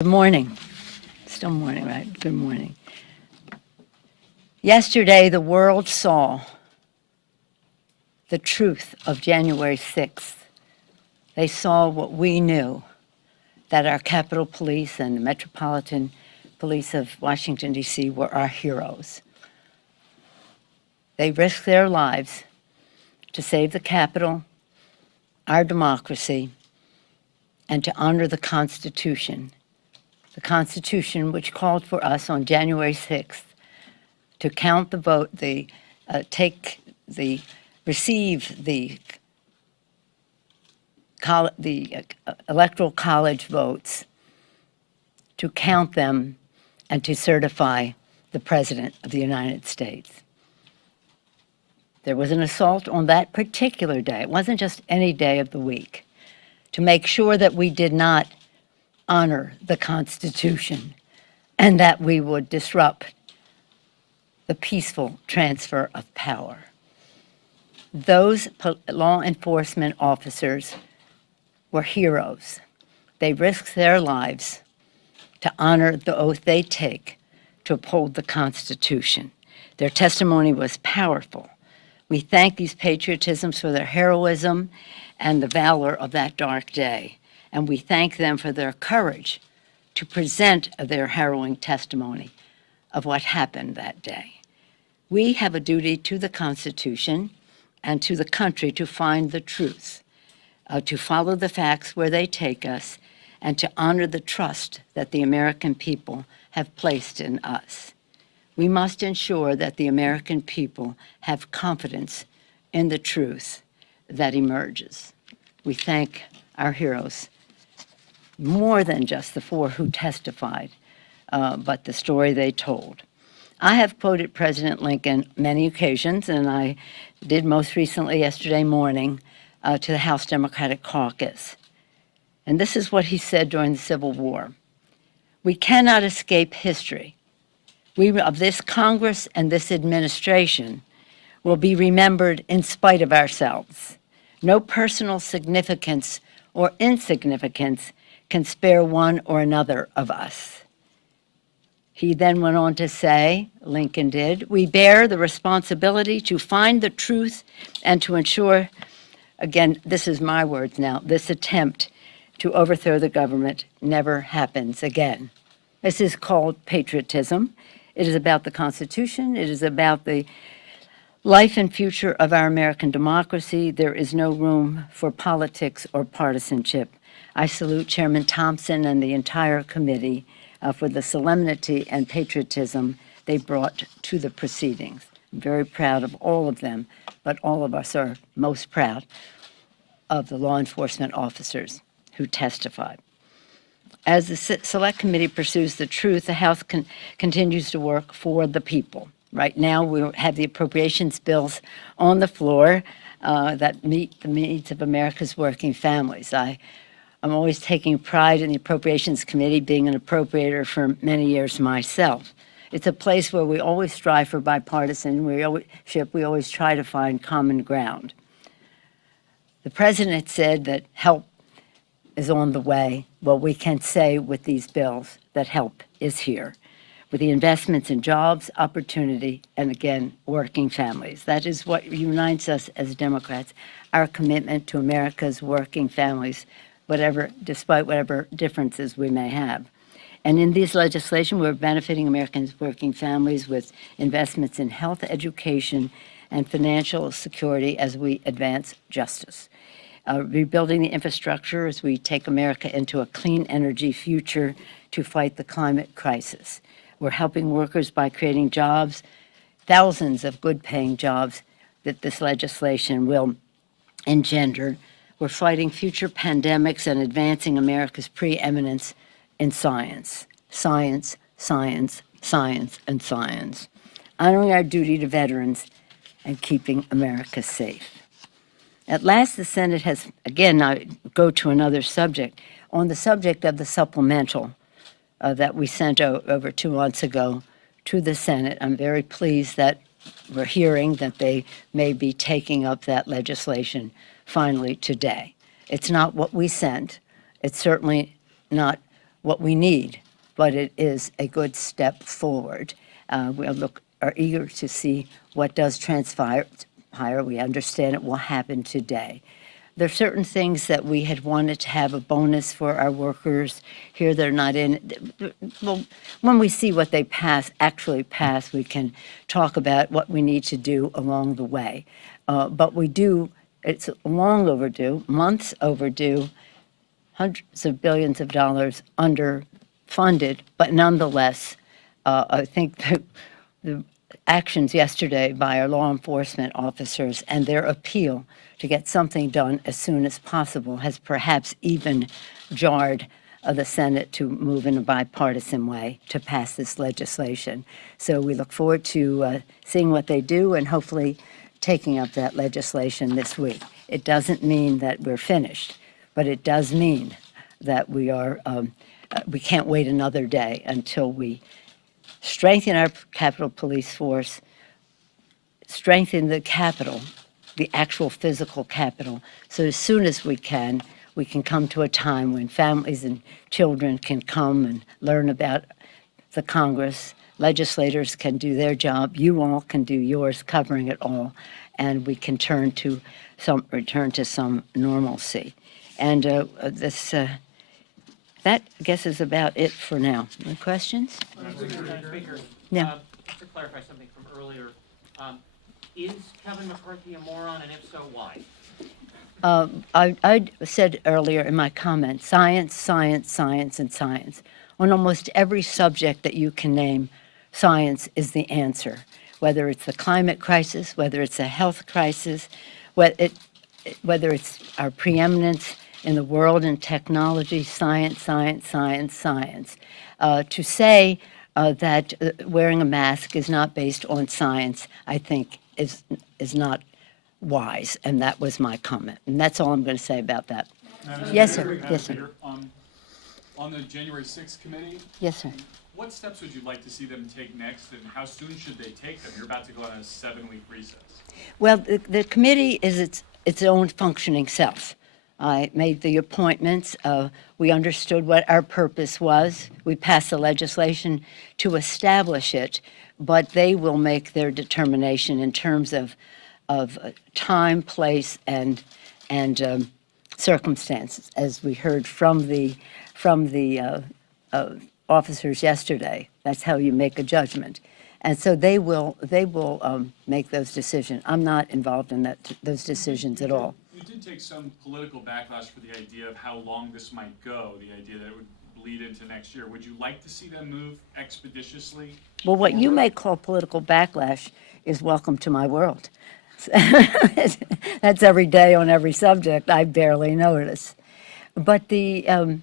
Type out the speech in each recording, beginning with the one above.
Good morning. Still morning, right? Good morning. Yesterday, the world saw the truth of January 6th. They saw what we knew, that our Capitol Police and the Metropolitan Police of Washington, D.C. were our heroes. They risked their lives to save the Capitol, our democracy, and to honor the Constitution which called for us on January 6th to count the vote, receive the electoral college votes, to count them and to certify the President of the United States. There was an assault on that particular day. It wasn't just any day of the week, to make sure that we did not honor the Constitution and that we would disrupt the peaceful transfer of power. Those law enforcement officers were heroes. They risked their lives to honor the oath they take to uphold the Constitution. Their testimony was powerful. We thank these patriotisms for their heroism and the valor of that dark day. And we thank them for their courage to present their harrowing testimony of what happened that day. We have a duty to the Constitution and to the country to find the truth, to follow the facts where they take us, and to honor the trust that the American people have placed in us. We must ensure that the American people have confidence in the truth that emerges. We thank our heroes, more than just the four who testified, but the story they told. I have quoted President Lincoln many occasions, and I did most recently yesterday morning to the House Democratic Caucus. And this is what he said during the Civil War. We cannot escape history. We of this Congress and this administration will be remembered in spite of ourselves. No personal significance or insignificance can spare one or another of us. He then went on to say, Lincoln did, we bear the responsibility to find the truth and to ensure, again, this is my words now, this attempt to overthrow the government never happens again. This is called patriotism. It is about the Constitution. It is about the life and future of our American democracy. There is no room for politics or partisanship. I salute Chairman Thompson and the entire committee for the solemnity and patriotism they brought to the proceedings. I'm very proud of all of them, but all of us are most proud of the law enforcement officers who testified. As the Select Committee pursues the truth, the House continues to work for the people. Right now, we have the appropriations bills on the floor that meet the needs of America's working families. I'm always taking pride in the Appropriations Committee, being an appropriator for many years myself. It's a place where we always strive for bipartisan leadership. We always try to find common ground. The president said that help is on the way. Well, we can say with these bills that help is here, with the investments in jobs, opportunity, and again, working families. That is what unites us as Democrats, our commitment to America's working families, despite whatever differences we may have. And in this legislation, we're benefiting Americans' working families with investments in health, education, and financial security as we advance justice. Rebuilding the infrastructure as we take America into a clean energy future to fight the climate crisis. We're helping workers by creating jobs, thousands of good-paying jobs that this legislation will engender. We're fighting future pandemics and advancing America's preeminence in science. Science, science, science, and science. Honoring our duty to veterans and keeping America safe. At last, the Senate has, again, I go to another subject, on the subject of the supplemental that we sent over 2 months ago to the Senate. I'm very pleased that we're hearing that they may be taking up that legislation finally today. It's not what we sent. It's certainly not what we need, but it is a good step forward. Are eager to see what does transpire. We understand it will happen today. There are certain things that we had wanted to have a bonus for our workers. Here they're not in. Well, when we see what they actually pass, we can talk about what we need to do along the way. But we do, it's long overdue, months overdue, hundreds of billions of dollars underfunded, but nonetheless, I think the actions yesterday by our law enforcement officers and their appeal to get something done as soon as possible has perhaps even jarred the Senate to move in a bipartisan way to pass this legislation. So we look forward to seeing what they do and hopefully taking up that legislation this week. It doesn't mean that we're finished, but it does mean that we can't wait another day until we strengthen our Capitol Police force, strengthen the Capitol, the actual physical Capitol, so as soon as we can come to a time when families and children can come and learn about the Congress, legislators can do their job, you all can do yours, covering it all, and we can return to some normalcy. And that, I guess, is about it for now. Any questions? Speaker, Yeah. just to clarify something from earlier, is Kevin McCarthy a moron, and if so, why? I said earlier in my comment, science, science, science, and science. On almost every subject that you can name, science is the answer. Whether it's the climate crisis, whether it's a health crisis, whether it's our preeminence in the world in technology, science, science, science, science. To say that wearing a mask is not based on science, I think is not wise, and that was my comment. And that's all I'm going to say about that. Yes, sir. Yes, sir. On the January 6th committee, Yes, sir. what steps would you like to see them take next, and how soon should they take them? You're about to go on a 7-week recess. Well, the committee is its own functioning self. I made the appointments. We understood what our purpose was. We passed the legislation to establish it, but they will make their determination in terms of time, place, and circumstances, as we heard from the officers yesterday. That's how you make a judgment. And so they will make those decisions. I'm not involved in those decisions at all. You did take some political backlash for the idea of how long this might go, the idea that it would bleed into next year. Would you like to see them move expeditiously? Well, what you may call political backlash is welcome to my world. That's every day on every subject. I barely notice. But no,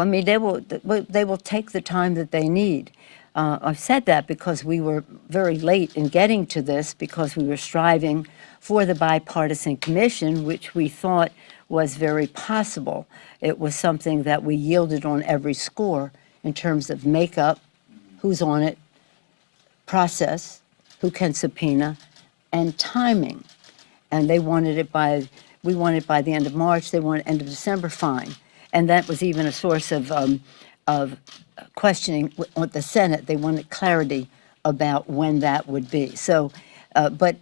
I mean, they will take the time that they need. I've said that because we were very late in getting to this, because we were striving for the bipartisan commission, which we thought was very possible. It was something that we yielded on every score in terms of makeup, who's on it, process, who can subpoena, and timing. And they wanted it we wanted it by the end of March, they wanted end of December, fine. And that was even a source of questioning with the Senate. They wanted clarity about when that would be. So, but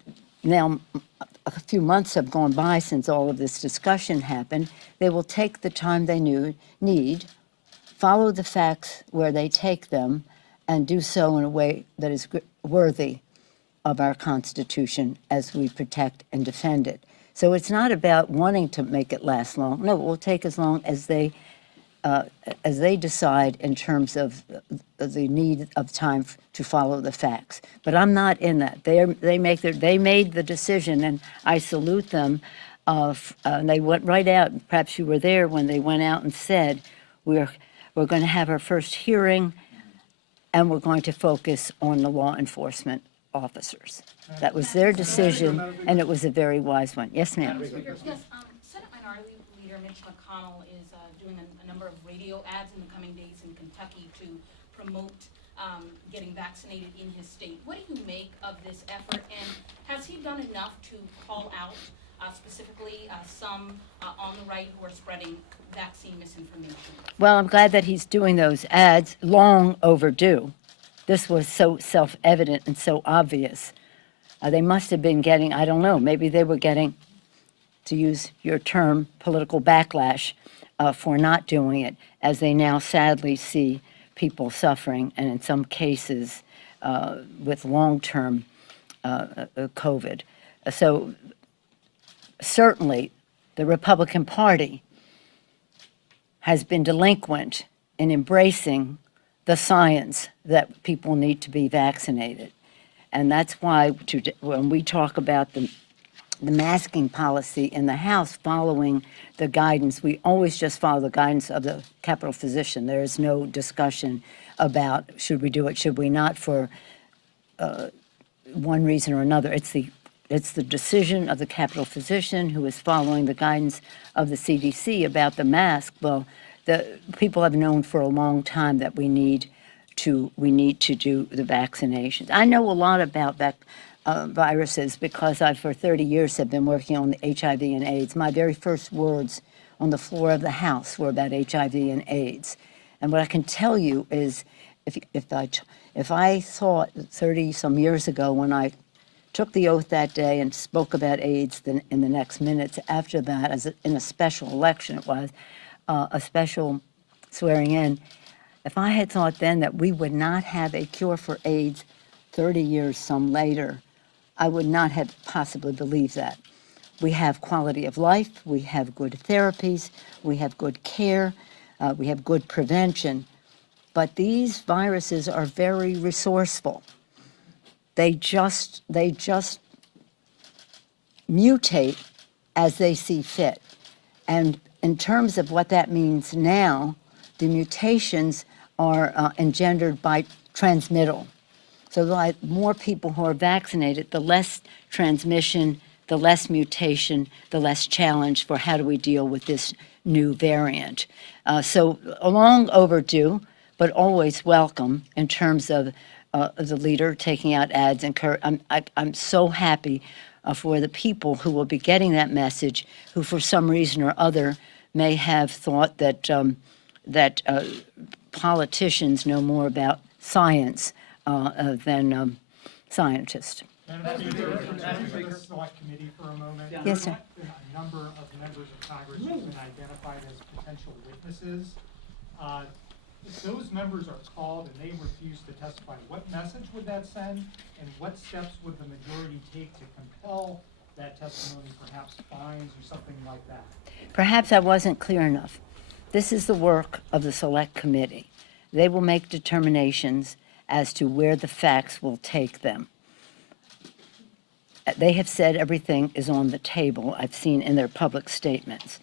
now a few months have gone by since all of this discussion happened. They will take the time they need, follow the facts where they take them, and do so in a way that is worthy of our Constitution as we protect and defend it. So it's not about wanting to make it last long. No, it will take as long as they decide in terms of the need of time to follow the facts. But I'm not in that. They made the decision, and I salute them. And they went right out. Perhaps you were there when they went out and said, we're going to have our first hearing, and we're going to focus on the law enforcement officers. That was their decision, and it was a very wise one. Yes, ma'am. Yes, Senate Minority Leader Mitch McConnell is doing a number of radio ads in the coming days in Kentucky to promote getting vaccinated in his state. What do you make of this effort, and has he done enough to call out specifically some on the right who are spreading vaccine misinformation? Well, I'm glad that he's doing those ads, long overdue. This was so self-evident and so obvious. They must have been getting, I don't know, maybe they were getting, to use your term, political backlash for not doing it, as they now sadly see people suffering, and in some cases with long-term COVID. So certainly the Republican Party has been delinquent in embracing the science that people need to be vaccinated. And that's why when we talk about the masking policy in the House following the guidance, we always just follow the guidance of the Capitol physician. There is no discussion about should we do it, should we not, for one reason or another. It's the decision of the Capitol physician who is following the guidance of the CDC about the mask. Well, the people have known for a long time that we need to do the vaccinations. I know a lot about that viruses because I, for 30 years, have been working on the HIV and AIDS. My very first words on the floor of the House were about HIV and AIDS. And what I can tell you is, if I thought 30 some years ago when I took the oath that day and spoke about AIDS, then in the next minutes after that, in a special election, it was a special swearing in. If I had thought then that we would not have a cure for AIDS 30 years some later, I would not have possibly believed that. We have quality of life, we have good therapies, we have good care, we have good prevention, but these viruses are very resourceful. They just mutate as they see fit. And in terms of what that means now, the mutations are engendered by transmittal. So the more people who are vaccinated, the less transmission, the less mutation, the less challenge for how do we deal with this new variant. So long overdue, but always welcome in terms of the leader taking out ads. I'm so happy for the people who will be getting that message, who for some reason or other may have thought that politicians know more about science than scientists. Madam Speaker, the select committee for a moment. Yes, sir. A number of members of Congress have been identified as potential witnesses. If those members are called and they refuse to testify, what message would that send? And what steps would the majority take to compel that testimony, perhaps fines or something like that? Perhaps I wasn't clear enough. This is the work of the Select Committee. They will make determinations as to where the facts will take them. They have said everything is on the table, I've seen in their public statements.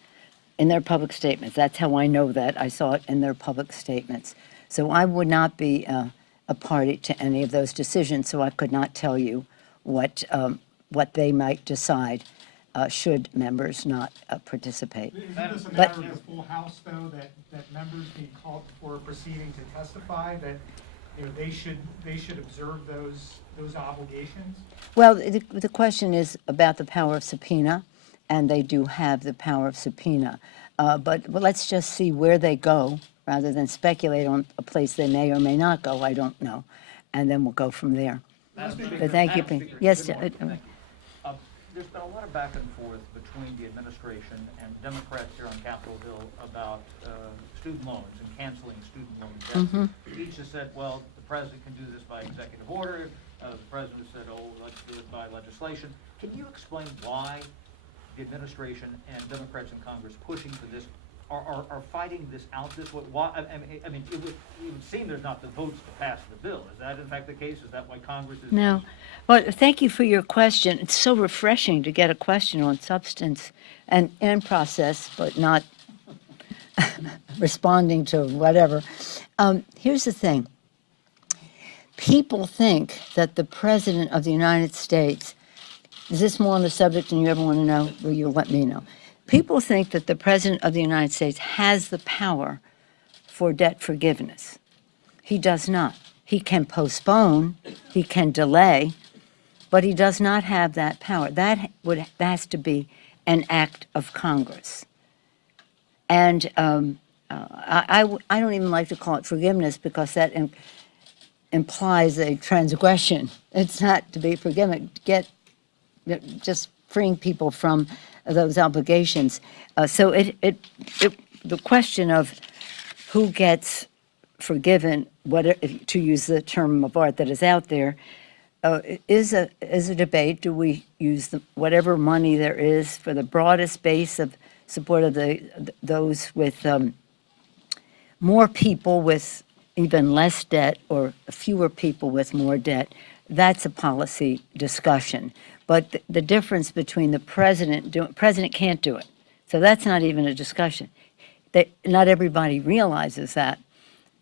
In their public statements. That's how I know that. I saw it in their public statements. So I would not be a party to any of those decisions, so I could not tell you what they might decide should members not participate. Isn't this a matter of the full House, though, that members being called before a proceeding to testify, that they should observe those obligations? Well, the question is about the power of subpoena, and they do have the power of subpoena. But let's just see where they go rather than speculate on a place they may or may not go. I don't know. And then we'll go from there. But thank you. Yes, there's been a lot of back and forth between the administration and Democrats here on Capitol Hill about student loans and canceling student loan debt. Each has said, well, the president can do this by executive order. The president said, oh, let's do it by legislation. Can you explain why the administration and Democrats in Congress pushing for this are fighting this out this way? Why, I mean, it would seem there's not the votes to pass the bill. Is that in fact the case? Is that why Congress is? No. Well, thank you for your question. It's so refreshing to get a question on substance and process, but not responding to whatever. Here's the thing. People think that the President of the United States, is this more on the subject than you ever want to know? Well, you'll let me know. People think that the President of the United States has the power for debt forgiveness. He does not. He can postpone, he can delay, but he does not have that power. That has to be an act of Congress. And I don't even like to call it forgiveness because that implies a transgression. It's not to be forgiven. Just freeing people from those obligations. So the question of who gets forgiven, to use the term of art that is out there, is a debate. Do we use whatever money there is for the broadest base of support of those with more people with even less debt or fewer people with more debt? That's a policy discussion. But the difference between the president can't do it. So that's not even a discussion. Not everybody realizes that,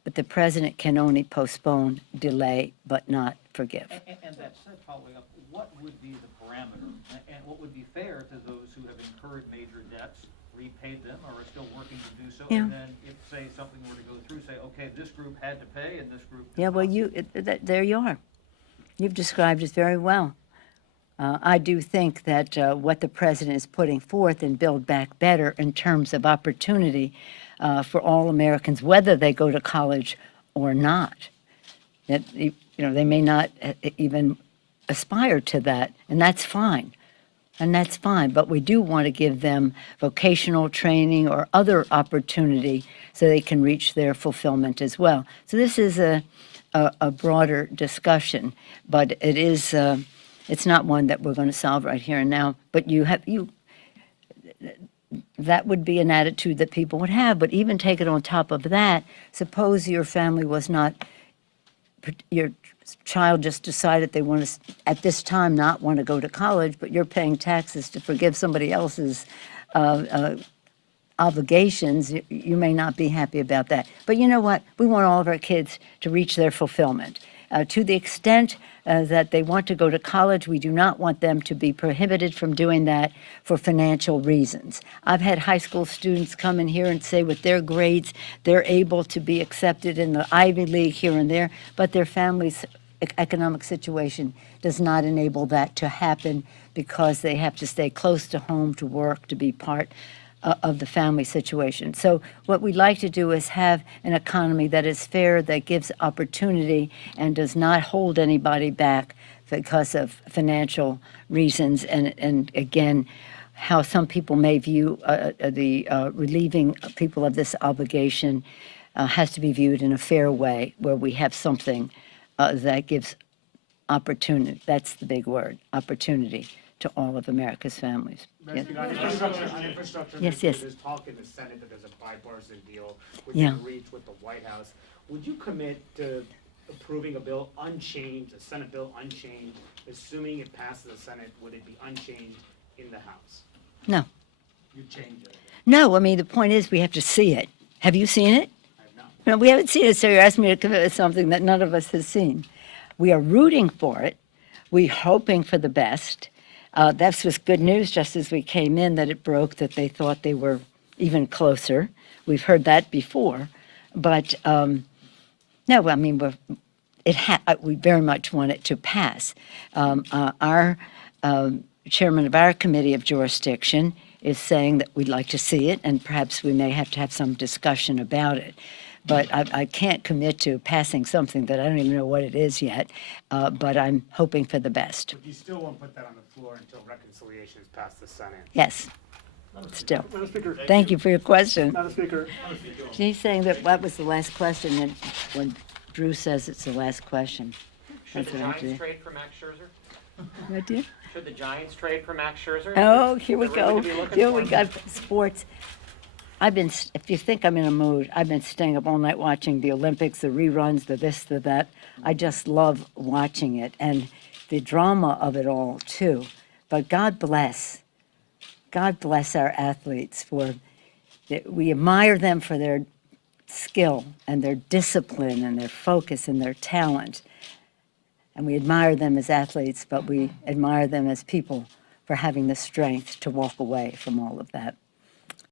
but the president can only postpone, delay, but not forgive. And that said, following up, what would be the parameter? And what would be fair to those who have incurred major debts, repaid them, or are still working to do so? Yeah. And then if, say, something were to go through, say, okay, this group had to pay and this group did Yeah, well, not. there you are. You've described it very well. I do think that what the president is putting forth in Build Back Better in terms of opportunity for all Americans, whether they go to college or not, that they may not even aspire to that, and that's fine. And that's fine, but we do want to give them vocational training or other opportunity so they can reach their fulfillment as well. So this is a broader discussion, but it is it's not one that we're going to solve right here and now. But that would be an attitude that people would have. But even take it on top of that, suppose your family was not, your child just decided they want to, at this time, not want to go to college, but you're paying taxes to forgive somebody else's obligations. You may not be happy about that. But you know what? We want all of our kids to reach their fulfillment. To the extent that they want to go to college, we do not want them to be prohibited from doing that for financial reasons. I've had high school students come in here and say with their grades, they're able to be accepted in the Ivy League here and there, but their family's economic situation does not enable that to happen because they have to stay close to home to work, to be part of the family situation. So what we'd like to do is have an economy that is fair, that gives opportunity, and does not hold anybody back because of financial reasons. And again, how some people may view the relieving people of this obligation has to be viewed in a fair way, where we have something that gives opportunity. That's the big word, opportunity, to all of America's families. Yes. On infrastructure, Yes, there's yes. talk in the Senate that there's a bipartisan deal Yeah. within reach with the White House. Would you commit to approving a bill unchanged, a Senate bill unchanged, assuming it passes the Senate, would it be unchanged in the House? No. You'd change it? No, I mean, the point is we have to see it. Have you seen it? I have not. No, we haven't seen it, so you're asking me to commit to something that none of us has seen. We are rooting for it. We're hoping for the best. That was good news just as we came in, that it broke, that they thought they were even closer. We've heard that before. But no, I mean, we very much want it to pass. Our chairman of our committee of jurisdiction is saying that we'd like to see it, and perhaps we may have to have some discussion about it. But I can't commit to passing something that I don't even know what it is yet, but I'm hoping for the best. But you still won't put that on the floor until reconciliation is passed the Senate? Yes, still. Madam Speaker. Thank you for your question. Madam Speaker. She's saying that was the last question, and when Drew says it's the last question. Should That's the what I Giants do. trade for Max Scherzer? What, dear? Should the Giants trade for Max Scherzer? Oh, here we Is there room go. to be looking Here for we him? got sports. If you think I'm in a mood, I've been staying up all night watching the Olympics, the reruns, the this, the that. I just love watching it, and the drama of it all, too. But God bless our athletes we admire them for their skill and their discipline and their focus and their talent. And we admire them as athletes, but we admire them as people for having the strength to walk away from all of that.